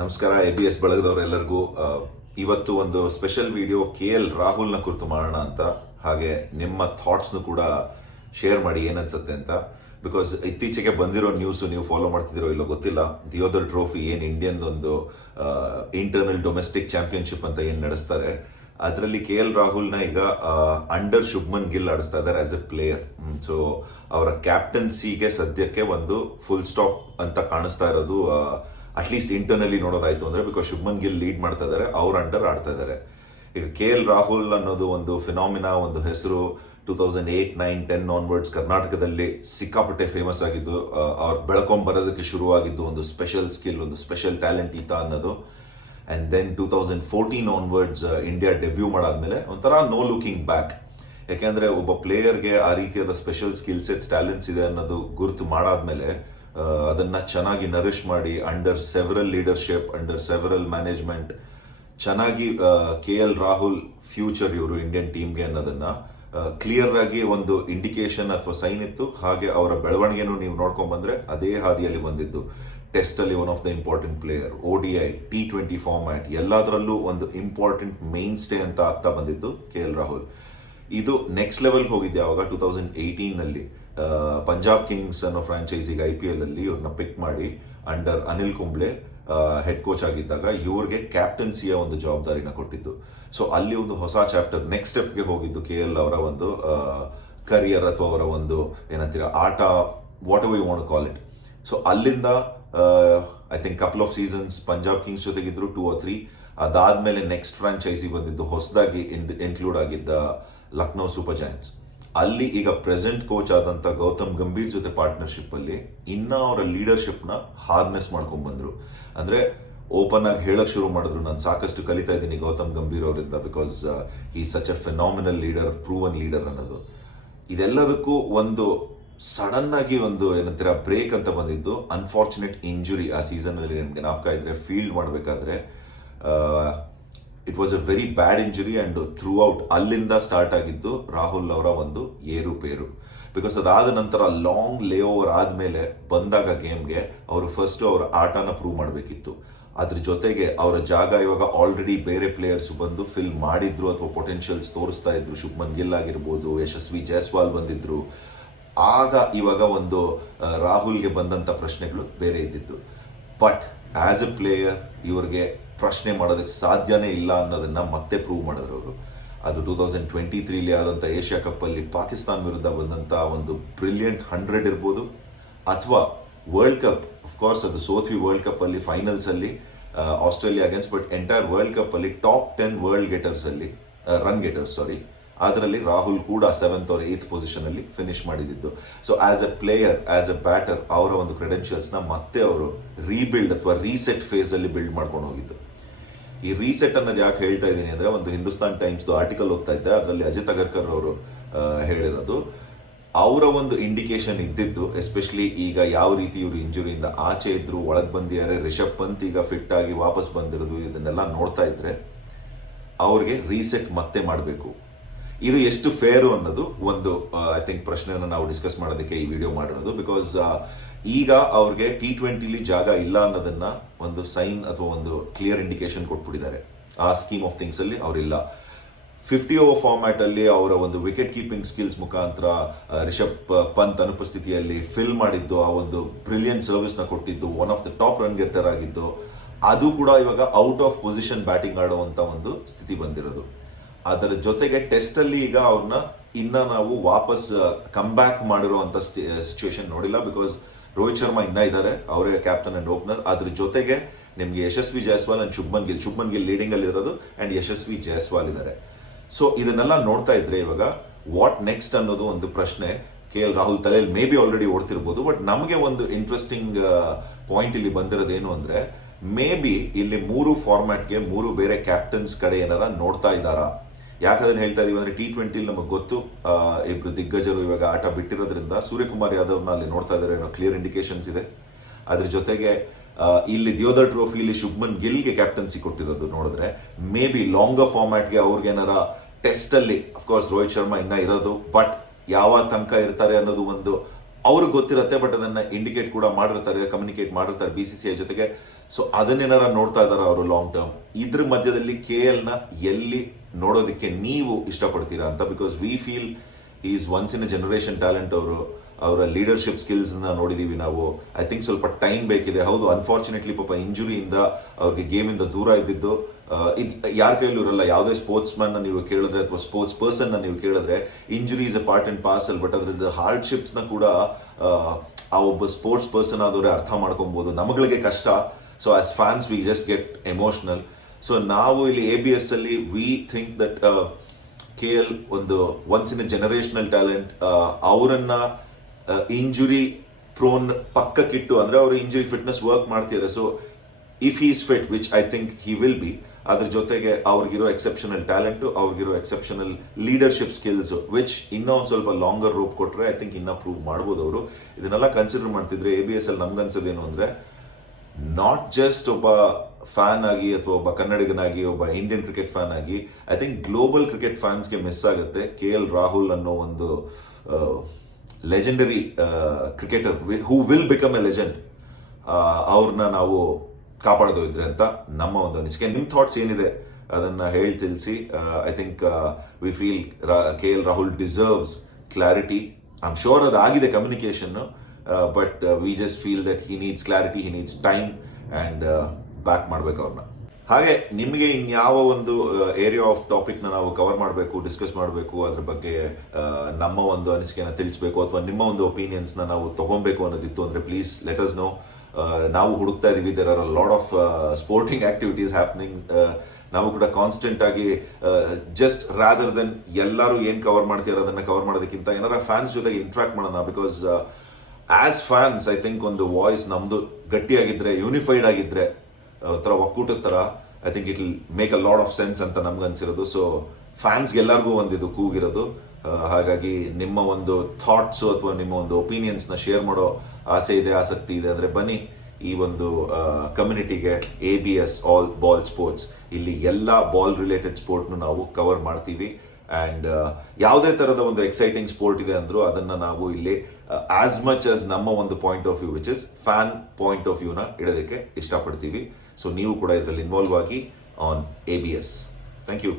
ನಮಸ್ಕಾರ A B S ಬಳಗದವರೆಲ್ಲರಿಗೂ ಇವತ್ತು ಒಂದು ಸ್ಪೆಷಲ್ ವಿಡಿಯೋ ಕೆ ಎಲ್ ರಾಹುಲ್ನ ಕುರಿತು ಮಾಡೋಣ ಅಂತ, ಹಾಗೆ ನಿಮ್ಮ ಥಾಟ್ಸ್ನು ಕೂಡ ಶೇರ್ ಮಾಡಿ ಏನನ್ಸುತ್ತೆ ಅಂತ. ಬಿಕಾಸ್ ಇತ್ತೀಚೆಗೆ ಬಂದಿರೋ ನ್ಯೂಸ್ ನೀವು ಫಾಲೋ ಮಾಡ್ತಿದ್ದೀರೋ ಇಲ್ಲೋ ಗೊತ್ತಿಲ್ಲ. ದಿಯೋದರ್ ಟ್ರೋಫಿ ಏನು ಇಂಡಿಯನ್ ಒಂದು ಇಂಟರ್ನಲ್ ಡೊಮೆಸ್ಟಿಕ್ ಚಾಂಪಿಯನ್ಶಿಪ್ ಅಂತ ಏನು ನಡೆಸ್ತಾರೆ. ಅದರಲ್ಲಿ ಕೆ ಎಲ್ ರಾಹುಲ್ನ ಈಗ ಅಂಡರ್ ಶುಭ್ಮನ್ ಗಿಲ್ ಆಡಿಸ್ತಾ ಇದ್ದಾರೆ ಆಸ್ ಎ ಪ್ಲೇಯರ್ ಸೊ ಅವರ ಕ್ಯಾಪ್ಟನ್ಸಿಗೆ ಸದ್ಯಕ್ಕೆ ಒಂದು ಫುಲ್ ಸ್ಟಾಪ್ ಅಂತ ಕಾಣಿಸ್ತಾ ಇರೋದು ಅಟ್ಲೀಸ್ಟ್ ಇಂಟರ್ನಲಿ ನೋಡೋದಾಯ್ತು ಅಂದ್ರೆ ಬಿಕಾಸ್ ಶುಭ್ಮನ್ ಗಿಲ್ ಲೀಡ್ ಮಾಡ್ತಾ ಇದ್ದಾರೆ, ಅವ್ರ ಅಂಡರ್ ಆಡ್ತಾ ಇದ್ದಾರೆ. ಈಗ ಕೆ ಎಲ್ ರಾಹುಲ್ ಅನ್ನೋದು ಒಂದು ಫಿನಾಮಿನಾ ಒಂದು ಹೆಸರು two thousand eight nine ten onwards ಕರ್ನಾಟಕದಲ್ಲಿ ಸಿಕ್ಕಾಪಟ್ಟೆ ಫೇಮಸ್ ಆಗಿದ್ದು ಅವ್ರು ಬೆಳ್ಕೊಂಡ್ ಬರೋದಕ್ಕೆ ಶುರುವಾಗಿದ್ದು ಒಂದು ಸ್ಪೆಷಲ್ ಸ್ಕಿಲ್ ಒಂದು ಸ್ಪೆಷಲ್ ಟ್ಯಾಲೆಂಟ್ ಈತ ಅನ್ನೋದು. And then two thousand fourteen onwards India debut ಮಾಡಾದ್ಮೇಲೆ ಒಂಥರ ನೋ ಲುಕಿಂಗ್ ಬ್ಯಾಕ್ ಯಾಕೆಂದ್ರೆ ಒಬ್ಬ ಪ್ಲೇಯರ್ಗೆ ಆ ರೀತಿಯಾದ ಸ್ಪೆಷಲ್ ಸ್ಕಿಲ್ ಸೆಟ್ಸ್ ಟ್ಯಾಲೆಂಟ್ಸ್ ಇದೆ ಅನ್ನೋದು ಗುರುತು ಮಾಡಾದ್ಮೇಲೆ ಅದನ್ನ ಚೆನ್ನಾಗಿ ನರಿಶ್ ಮಾಡಿ under several leadership under several management ಚೆನ್ನಾಗಿ ಕೆ ಎಲ್ ರಾಹುಲ್ ಫ್ಯೂಚರ್ ಇವರು ಇಂಡಿಯನ್ ಟೀಮ್ಗೆ ಅನ್ನೋದನ್ನ ಕ್ಲಿಯರ್ ಆಗಿ ಒಂದು ಇಂಡಿಕೇಶನ್ ಅಥವಾ ಸೈನ್ ಇತ್ತು. ಹಾಗೆ ಅವರ ಬೆಳವಣಿಗೆನೂ ನೀವು ನೋಡ್ಕೊಂಡ್ ಬಂದ್ರೆ ಅದೇ ಹಾದಿಯಲ್ಲಿ ಬಂದಿದ್ದು. ಟೆಸ್ಟ್ ಅಲ್ಲಿ one of the important player O D I T twenty format ಎಲ್ಲದರಲ್ಲೂ ಒಂದು ಇಂಪಾರ್ಟೆಂಟ್ ಮೈನ್ ಸ್ಟೇ ಅಂತ ಆಗ್ತಾ ಬಂದಿದ್ದು ಕೆ ಎಲ್ ರಾಹುಲ್ ಇದು ನೆಕ್ಸ್ಟ್ ಲೆವೆಲ್ ಹೋಗಿದ್ದೆ ಆವಾಗ ಟೂ ತೌಸಂಡ್ ಏಯ್ಟೀನ್ನಲ್ಲಿ. ಪಂಜಾಬ್ ಕಿಂಗ್ಸ್ ಅನ್ನೋ ಫ್ರಾಂಚೈಸಿಗೆ ಐ ಪಿ ಎಲ್ ಅಲ್ಲಿ ಇವ್ರನ್ನ ಪಿಕ್ ಮಾಡಿ under Anil Kumble head coach ಆಗಿದ್ದಾಗ ಇವ್ರಿಗೆ ಕ್ಯಾಪ್ಟನ್ಸಿಯ ಒಂದು ಜವಾಬ್ದಾರಿನ ಕೊಟ್ಟಿದ್ದು. ಸೊ ಅಲ್ಲಿ ಒಂದು ಹೊಸ ಚಾಪ್ಟರ್ ನೆಕ್ಸ್ಟ್ ಸ್ಟೆಪ್ಗೆ ಹೋಗಿದ್ದು ಕೆ ಎಲ್ ಅವರ ಒಂದು ಕರಿಯರ್ ಅಥವಾ ಅವರ ಒಂದು ಏನಂತೀರ, ಆಟ whatever you want call it so ಅಲ್ಲಿಂದ I think couple of seasons Punjab kings ಜೊತೆಗಿದ್ರು two or three ಅದಾದ್ಮೇಲೆ ನೆಕ್ಸ್ಟ್ ಫ್ರಾಂಚೈಸಿ ಬಂದಿದ್ದು, ಹೊಸದಾಗಿ ಇನ್ಕ್ಲೂಡ್ ಆಗಿದ್ದ ಲಕ್ನೋ ಸೂಪರ್ ಜಾಯಿಂಟ್ಸ್ ಅಲ್ಲಿ ಈಗ ಪ್ರೆಸೆಂಟ್ ಕೋಚ್ ಆದಂತ ಗೌತಮ್ ಗಂಭೀರ್ ಜೊತೆ ಪಾರ್ಟ್ನರ್ಶಿಪ್ ಅಲ್ಲಿ ಇನ್ನ ಅವರ ಲೀಡರ್ಶಿಪ್ನ ಹಾರ್ನೆಸ್ ಮಾಡ್ಕೊಂಡ್ ಬಂದ್ರು. ಅಂದ್ರೆ ಓಪನ್ ಆಗಿ ಹೇಳಕ್ ಶುರು ಮಾಡಿದ್ರು. ನಾನು ಸಾಕಷ್ಟು ಕಲಿತಾ ಇದ್ದೀನಿ ಗೌತಮ್ ಗಂಭೀರ್ ಅವರಿಂದ ಬಿಕಾಸ್ ಈ such a phenomenal leader proven leader ಅನ್ನೋದು. ಇದೆಲ್ಲದಕ್ಕೂ ಒಂದು ಸಡನ್ ಆಗಿ ಒಂದು ಏನಂತೀರ ಬ್ರೇಕ್ ಅಂತ ಬಂದಿದ್ದು. ಅನ್ಫಾರ್ಚುನೇಟ್ ಇಂಜುರಿ ಆ ಸೀಸನ್ ಅಲ್ಲಿ ನಿಮ್ಗೆ ನಾಪ್ಕ ಇದ್ರೆ ಫೀಲ್ಡ್ ಮಾಡಬೇಕಾದ್ರೆ it was a very bad injury and throughout ಅಲ್ಲಿಂದ ಸ್ಟಾರ್ಟ್ ಆಗಿದ್ದು ರಾಹುಲ್ ಅವರ ಒಂದು ಏರುಪೇರು ಬಿಕಾಸ್ ಅದಾದ ನಂತರ ಲಾಂಗ್ ಲೇ ಓವರ್ ಆದ್ಮೇಲೆ ಬಂದಾಗ ಗೇಮ್ಗೆ ಅವರು ಫಸ್ಟ್ ಅವರ ಆಟನ ಪ್ರೂವ್ ಮಾಡಬೇಕಿತ್ತು. ಅದ್ರ ಜೊತೆಗೆ ಅವರ ಜಾಗ ಇವಾಗ ಆಲ್ರೆಡಿ ಬೇರೆ ಪ್ಲೇಯರ್ಸ್ ಬಂದು ಫಿಲ್ ಮಾಡಿದ್ರು ಅಥವಾ ಪೊಟೆನ್ಷಿಯಲ್ಸ್ ತೋರಿಸ್ತಾ ಇದ್ರು. ಶುಭ್ಮನ್ ಗಿಲ್ ಆಗಿರ್ಬೋದು, ಯಶಸ್ವಿ ಜೈಸ್ವಾಲ್ ಬಂದಿದ್ರು. ಆಗ ಇವಾಗ ಒಂದು ರಾಹುಲ್ಗೆ ಬಂದಂತ ಪ್ರಶ್ನೆಗಳು ಬೇರೆ ಇದ್ದಿದ್ದು ಬಟ್ ಆಸ್ ಎ ಪ್ಲೇಯರ್ ಇವ್ರಿಗೆ ಪ್ರಶ್ನೆ ಮಾಡೋದಕ್ಕೆ ಸಾಧ್ಯನೇ ಇಲ್ಲ ಅನ್ನೋದನ್ನ ಮತ್ತೆ ಪ್ರೂವ್ ಮಾಡಿದ್ರು ಅವರು. ಅದು ಟೂ ತೌಸಂಡ್ ಟ್ವೆಂಟಿ ತ್ರೀಲಿ ಆದಂಥ ಏಷ್ಯಾ ಕಪ್ಪಲ್ಲಿ ಪಾಕಿಸ್ತಾನ ವಿರುದ್ಧ ಬಂದಂಥ ಒಂದು ಬ್ರಿಲಿಯಂಟ್ ಹಂಡ್ರೆಡ್ ಇರ್ಬೋದು. ಅಥವಾ ವರ್ಲ್ಡ್ ಕಪ್ ಕೋರ್ಸ್ ಅದು ಸೋತ್ವಿ ವರ್ಲ್ಡ್ ಕಪ್ಪಲ್ಲಿ ಫೈನಲ್ಸಲ್ಲಿ Australia against but entire world ಕಪ್ಪಲ್ಲಿ ಟಾಪ್ ಟೆನ್ ವರ್ಲ್ಡ್ ಗೆಟರ್ಸಲ್ಲಿ ರನ್ ಗೆಟರ್ಸ್ ಸಾರಿ ಅದರಲ್ಲಿ ರಾಹುಲ್ ಕೂಡ ಸೆವೆಂತ್ ಅವ್ರ ಏತ್ ಪೊಸಿಷನ್ ಅಲ್ಲಿ ಫಿನಿಶ್ ಮಾಡಿದ್ದು. So as a player as a batter ಅವರ ಒಂದು ಕ್ರೆಡೆನ್ಷಿಯಲ್ಸ್ನ ಮತ್ತೆ ಅವರು ರೀಬಿಲ್ಡ್ ಅಥವಾ ರೀಸೆಟ್ ಫೇಸ್ ಅಲ್ಲಿ ಬಿಲ್ಡ್ ಮಾಡ್ಕೊಂಡು ಹೋಗಿದ್ದು. ಈ ರೀಸೆಟ್ ಅನ್ನೋದು ಯಾಕೆ ಹೇಳ್ತಾ ಇದ್ದೀನಿ ಅಂದ್ರೆ ಒಂದು ಹಿಂದೂಸ್ತಾನ್ ಟೈಮ್ಸ್ ಆರ್ಟಿಕಲ್ ಓದ್ತಾ ಇದ್ದೆ. ಅದರಲ್ಲಿ ಅಜಿತ್ ಅಗರ್ಕರ್ ಅವರು ಹೇಳಿರೋದು. ಅವರ ಒಂದು ಇಂಡಿಕೇಶನ್ ಇದ್ದಿದ್ದು ಎಸ್ಪೆಷಲಿ ಈಗ ಯಾವ ರೀತಿ ಇವರು ಇಂಜುರಿಯಿಂದ ಆಚೆ ಇದ್ರು, ಒಳಗೆ ಬಂದಿದ್ದಾರೆ, ರಿಷಬ್ ಪಂತ್ ಈಗ ಫಿಟ್ ಆಗಿ ವಾಪಸ್ ಬಂದಿರೋದು, ಇದನ್ನೆಲ್ಲ ನೋಡ್ತಾ ಇದ್ರೆ ಅವ್ರಿಗೆ ರೀಸೆಟ್ ಮತ್ತೆ ಮಾಡಬೇಕು. ಇದು ಎಷ್ಟು ಫೇರು ಅನ್ನೋದು ಒಂದು ಐ ಥಿಂಕ್ ಪ್ರಶ್ನೆಯನ್ನು ನಾವು ಡಿಸ್ಕಸ್ ಮಾಡೋದಕ್ಕೆ ಈ ವಿಡಿಯೋ ಮಾಡಿರೋದು. ಬಿಕಾಸ್ ಈಗ ಅವ್ರಿಗೆ ಟಿ ಟ್ವೆಂಟಿಲಿ ಜಾಗ ಇಲ್ಲ ಅನ್ನೋದನ್ನ ಒಂದು ಸೈನ್ ಅಥವಾ ಒಂದು ಕ್ಲಿಯರ್ ಇಂಡಿಕೇಶನ್ ಕೊಟ್ಬಿಟ್ಟಿದ್ದಾರೆ. ಆ ಸ್ಕೀಮ್ ಆಫ್ ಥಿಂಗ್ಸ್ ಅಲ್ಲಿ ಅವರಿಲ್ಲ. ಫಿಫ್ಟಿ ಓವರ್ ಫಾರ್ಮ್ಯಾಟ್ ಅಲ್ಲಿ ಅವರ ಒಂದು ವಿಕೆಟ್ ಕೀಪಿಂಗ್ ಸ್ಕಿಲ್ಸ್ ಮುಖಾಂತರ ರಿಷಬ್ ಪಂತ್ ಅನುಪಸ್ಥಿತಿಯಲ್ಲಿ ಫಿಲ್ ಮಾಡಿದ್ದು, ಆ ಒಂದು ಬ್ರಿಲಿಯಂಟ್ ಸರ್ವಿಸ್ನ ಕೊಟ್ಟಿದ್ದು one of the top run getter ಆಗಿದ್ದು, ಅದು ಕೂಡ ಇವಾಗ ಔಟ್ ಆಫ್ ಪೊಸಿಷನ್ ಬ್ಯಾಟಿಂಗ್ ಆಡುವಂತ ಒಂದು ಸ್ಥಿತಿ ಬಂದಿರೋದು. ಅದರ ಜೊತೆಗೆ ಟೆಸ್ಟ್ ಅಲ್ಲಿ ಈಗ ಅವ್ರನ್ನ ಇನ್ನ ನಾವು ವಾಪಸ್ ಕಮ್ ಬ್ಯಾಕ್ ಮಾಡಿರುವಂತ ಸಿಚುವೇಶನ್ ನೋಡಿಲ್ಲ ಬಿಕಾಸ್ ರೋಹಿತ್ ಶರ್ಮಾ ಇನ್ನ ಇದ್ದಾರೆ ಅವರೇ ಕ್ಯಾಪ್ಟನ್ ಅಂಡ್ ಓಪನರ್ ಅದ್ರ ಜೊತೆಗೆ ನಿಮ್ಗೆ ಯಶಸ್ವಿ ಜೈಸ್ವಾಲ್ ಅಂಡ್ ಶುಭ್ಮನ್ ಗಿಲ್. ಶುಭ್ಮನ್ ಗಿಲ್ ಲೀಡಿಂಗ್ ಅಲ್ಲಿ ಇರೋದು ಅಂಡ್ ಯಶಸ್ವಿ ಜಯಸ್ವಾಲ್ ಇದ್ದಾರೆ ಸೊ ಇದನ್ನೆಲ್ಲ ನೋಡ್ತಾ ಇದ್ರೆ ಇವಾಗ ವಾಟ್ ನೆಕ್ಸ್ಟ್ ಅನ್ನೋದು ಒಂದು ಪ್ರಶ್ನೆ. ಕೆ ಎಲ್ ರಾಹುಲ್ ತಲೆಯಲ್ಲಿ ಮೇ ಬಿ ಆಲ್ರೆಡಿ ಓಡ್ತಿರ್ಬೋದು ಬಟ್ ನಮಗೆ ಒಂದು ಇಂಟ್ರೆಸ್ಟಿಂಗ್ ಪಾಯಿಂಟ್ ಇಲ್ಲಿ ಬಂದಿರೋದೇನು ಅಂದ್ರೆ ಮೇ ಬಿ ಇಲ್ಲಿ ಮೂರು ಫಾರ್ಮ್ಯಾಟ್ಗೆ ಮೂರು ಬೇರೆ ಕ್ಯಾಪ್ಟನ್ಸ್ ಕಡೆ ಏನಾರ ನೋಡ್ತಾ ಇದ್ದಾರಾ? ಯಾಕಂದ್ರೆ ಹೇಳ್ತಾ ಇದೀವಿ ಅಂದ್ರೆ ಟಿ ಟ್ವೆಂಟಿ ನಮಗೆ ಗೊತ್ತು ಇಬ್ರು ದಿಗ್ಗಜರು ಇವಾಗ ಆಟ ಬಿಟ್ಟಿರೋದ್ರಿಂದ ಸೂರ್ಯಕುಮಾರ್ ಯಾದವ್ನ ಅಲ್ಲಿ ನೋಡ್ತಾ ಇದಾರೆ ಏನೋ ಕ್ಲಿಯರ್ ಇಂಡಿಕೇಶನ್ಸ್ ಇದೆ. ಅದ್ರ ಜೊತೆಗೆ ಇಲ್ಲಿ ದಿಯೋದರ್ ಟ್ರೋಫಿಲಿ ಶುಭ್ಮನ್ ಗಿಲ್ಗೆ ಕ್ಯಾಪ್ಟನ್ಸಿ ಕೊಟ್ಟಿರೋದು ನೋಡಿದ್ರೆ ಮೇ ಬಿ ಲಾಂಗರ್ ಫಾರ್ಮ್ಯಾಟ್ಗೆ ಅವ್ರಿಗೇನಾರ ಟೆಸ್ಟಲ್ಲಿ ಅಫ್ಕೋರ್ಸ್ ರೋಹಿತ್ ಶರ್ಮಾ ಇನ್ನ ಇರೋದು ಬಟ್ ಯಾವ ತನಕ ಇರ್ತಾರೆ ಅನ್ನೋದು ಒಂದು ಅವ್ರಿಗೆ ಗೊತ್ತಿರುತ್ತೆ ಬಟ್ ಅದನ್ನ ಇಂಡಿಕೇಟ್ ಕೂಡ ಮಾಡಿರ್ತಾರೆ ಕಮ್ಯುನಿಕೇಟ್ ಮಾಡಿರ್ತಾರೆ ಬಿ ಸಿ ಸಿ ಐ ಜೊತೆಗೆ. ಸೊ ಅದನ್ನೇನಾರ ನೋಡ್ತಾ ಇದಾರೆ ಅವರು ಲಾಂಗ್ ಟರ್ಮ್ ಇದ್ರ ಮಧ್ಯದಲ್ಲಿ ಕೆ ಎಲ್ನ ಎಲ್ಲಿ ನೋಡೋದಕ್ಕೆ ನೀವು ಇಷ್ಟಪಡ್ತೀರಾ ಅಂತ? Because we feel is once in a generation talent ಅವರು. ಅವರ ಲೀಡರ್ಶಿಪ್ ಸ್ಕಿಲ್ಸ್ನ ನೋಡಿದೀವಿ ನಾವು. ಐ ಥಿಂಕ್ ಸ್ವಲ್ಪ ಟೈಮ್ ಬೇಕಿದೆ. ಹೌದು ಅನ್ಫಾರ್ಚುನೇಟ್ಲಿ ಪಾಪ ಇಂಜುರಿಯಿಂದ ಅವ್ರಿಗೆ ಗೇಮ್ ಇಂದ ದೂರ ಇದ್ದಿದ್ದು. ಇದು ಯಾರ ಕೈಲೂ ಇರಲ್ಲ. ಯಾವುದೇ ಸ್ಪೋರ್ಟ್ಸ್ ಮ್ಯಾನ್ ನೀವು ಕೇಳಿದ್ರೆ ಅಥವಾ ಸ್ಪೋರ್ಟ್ಸ್ ಪರ್ಸನ್ ನೀವು ಕೇಳಿದ್ರೆ injury is a part and parcel but ಅದರಿಂದ ಹಾರ್ಡ್ಶಿಪ್ಸ್ನ ಕೂಡ ಆ, ಒಬ್ಬ ಸ್ಪೋರ್ಟ್ಸ್ ಪರ್ಸನ್ ಆದವರೇ ಅರ್ಥ ಮಾಡ್ಕೊಬೋದು. ನಮಗಳಿಗೆ ಕಷ್ಟ. So as fans we just get emotional so ನಾವು ಇಲ್ಲಿ ಎ ಬಿ ಎಸ್ ಅಲ್ಲಿ we think that K L ಒಂದು ಒನ್ಸ್ ಇನ್ ಜನರೇಷನಲ್ ಟ್ಯಾಲೆಂಟ್ ಅವರನ್ನ ಇಂಜುರಿ ಪ್ರೋನ್ ಪಕ್ಕಕ್ಕಿಟ್ಟು ಅಂದ್ರೆ ಅವರು ಇಂಜುರಿ ಫಿಟ್ನೆಸ್ ವರ್ಕ್ ಮಾಡ್ತಿದ್ದಾರೆ so if is fit which I think he will be ಅದ್ರ ಜೊತೆಗೆ ಅವ್ರಿಗಿರೋ ಎಕ್ಸೆಪ್ಷನಲ್ ಟ್ಯಾಲೆಂಟ್ ಅವ್ರಿಗಿರೋ ಎಕ್ಸೆಪ್ಷನಲ್ ಲೀಡರ್ಶಿಪ್ ಸ್ಕಿಲ್ಸ್ ವಿಚ್ ಇನ್ನೂ ಒಂದು ಸ್ವಲ್ಪ ಲಾಂಗರ್ ರೂಪ್ ಕೊಟ್ಟರೆ ಐ ಥಿಂಕ್ ಇನ್ನೂ ಪ್ರೂವ್ ಮಾಡ್ಬೋದು ಅವರು. ಇದನ್ನೆಲ್ಲ ಕನ್ಸಿಡರ್ ಮಾಡ್ತಿದ್ರೆ ಎ ಬಿ ಎಸ್ ಅಲ್ಲಿ ನಮ್ಗನ್ಸೋದೇನು ಅಂದ್ರೆ ನಾಟ್ ಜಸ್ಟ್ ಒಬ್ಬ ಫ್ಯಾನ್ ಆಗಿ ಅಥವಾ ಒಬ್ಬ ಕನ್ನಡಿಗನಾಗಿ, ಒಬ್ಬ ಇಂಡಿಯನ್ ಕ್ರಿಕೆಟ್ ಫ್ಯಾನ್ ಆಗಿ ಐ ಥಿಂಕ್ ಗ್ಲೋಬಲ್ ಕ್ರಿಕೆಟ್ ಫ್ಯಾನ್ಸ್ಗೆ ಮಿಸ್ ಆಗುತ್ತೆ. ಕೆ ಎಲ್ ರಾಹುಲ್ ಅನ್ನೋ ಒಂದು legendary cricketer who will become a legend ಅವ್ರನ್ನ ನಾವು ಕಾಪಾಡೋದು ಇದ್ರೆ ಅಂತ ನಮ್ಮ ಒಂದು ಅನಿಸಿಕೆ. ನಿಮ್ಮ ಥಾಟ್ಸ್ ಏನಿದೆ? ಅದನ್ನು ಹೇಳಿ ತಿಳಿಸಿ. I think we feel K L Rahul deserves clarity I am sure ಅದಾಗಿದೆ communication but we just feel that he needs clarity he needs time and back ಮಾಡ್ಬೇಕು ಅವ್ರನ್ನ. ಹಾಗೆ ನಿಮಗೆ ಇನ್ಯಾವ ಒಂದು ಏರಿಯಾ ಆಫ್ ಟಾಪಿಕ್ನ ನಾವು ಕವರ್ ಮಾಡಬೇಕು ಡಿಸ್ಕಸ್ ಮಾಡಬೇಕು, ಅದ್ರ ಬಗ್ಗೆ ನಮ್ಮ ಒಂದು ಅನಿಸಿಕೆನ ತಿಳಿಸಬೇಕು ಅಥವಾ ನಿಮ್ಮ ಒಂದು ಒಪಿನಿಯನ್ಸ್ನ ನಾವು ತಗೊಬೇಕು ಅನ್ನೋದಿತ್ತು ಅಂದರೆ ಪ್ಲೀಸ್ ಲೆಟ್ ಅಸ್ ನೋ ನಾವು ಹುಡುಕ್ತಾ ಇದೀವಿ. There are lot of sporting activities happening ನಾವು ಕೂಡ ಕಾನ್ಸ್ಟೆಂಟ್ ಆಗಿ ಜಸ್ಟ್ ರಾದರ್ ದೆನ್ ಎಲ್ಲರೂ ಏನು ಕವರ್ ಮಾಡ್ತೀರೋ ಅದನ್ನು ಕವರ್ ಮಾಡೋದಕ್ಕಿಂತ ಏನಾರ ಫ್ಯಾನ್ಸ್ ಜೊತೆ ಇಂಟ್ರಾಕ್ಟ್ ಮಾಡೋಣ because as fans I think ಒಂದು ವಾಯ್ಸ್ ನಮ್ದು ಗಟ್ಟಿಯಾಗಿದ್ದರೆ ಯೂನಿಫೈಡ್ ಆಗಿದ್ರೆ ಒಂಥರ ಒಕ್ಕೂಟದ ಥರ I think it will make a lot of sense ಅಂತ ನಮ್ಗೆ ಅನ್ಸಿರೋದು. ಸೊ ಫ್ಯಾನ್ಸ್ಗೆಲ್ಲರಿಗೂ ಒಂದು ಇದು ಕೂಗಿರೋದು. ಹಾಗಾಗಿ ನಿಮ್ಮ ಒಂದು ಥಾಟ್ಸು ಅಥವಾ ನಿಮ್ಮ ಒಂದು ಒಪಿನಿಯನ್ಸ್ನ ಶೇರ್ ಮಾಡೋ ಆಸೆ ಇದೆ, ಆಸಕ್ತಿ ಇದೆ ಅಂದರೆ ಬನ್ನಿ ಈ ಒಂದು ಕಮ್ಯುನಿಟಿಗೆ A B S all ball sports ಇಲ್ಲಿ ಎಲ್ಲ ಬಾಲ್ ರಿಲೇಟೆಡ್ ಸ್ಪೋರ್ಟ್ನು ನಾವು ಕವರ್ ಮಾಡ್ತೀವಿ. ಆ್ಯಂಡ್ ಯಾವುದೇ ಥರದ ಒಂದು ಎಕ್ಸೈಟಿಂಗ್ ಸ್ಪೋರ್ಟ್ ಇದೆ ಅಂದರೂ ಅದನ್ನು ನಾವು ಇಲ್ಲಿ ಆಸ್ ಮಚ್ ಆಸ್ ನಮ್ಮ ಒಂದು point of view which is fan point of ವ್ಯೂನ ಇಡೋದಕ್ಕೆ ಇಷ್ಟಪಡ್ತೀವಿ. ಸೊ ನೀವು ಕೂಡ ಇದರಲ್ಲಿ ಇನ್ವಾಲ್ವ್ ಆಗಿ on A B S thank you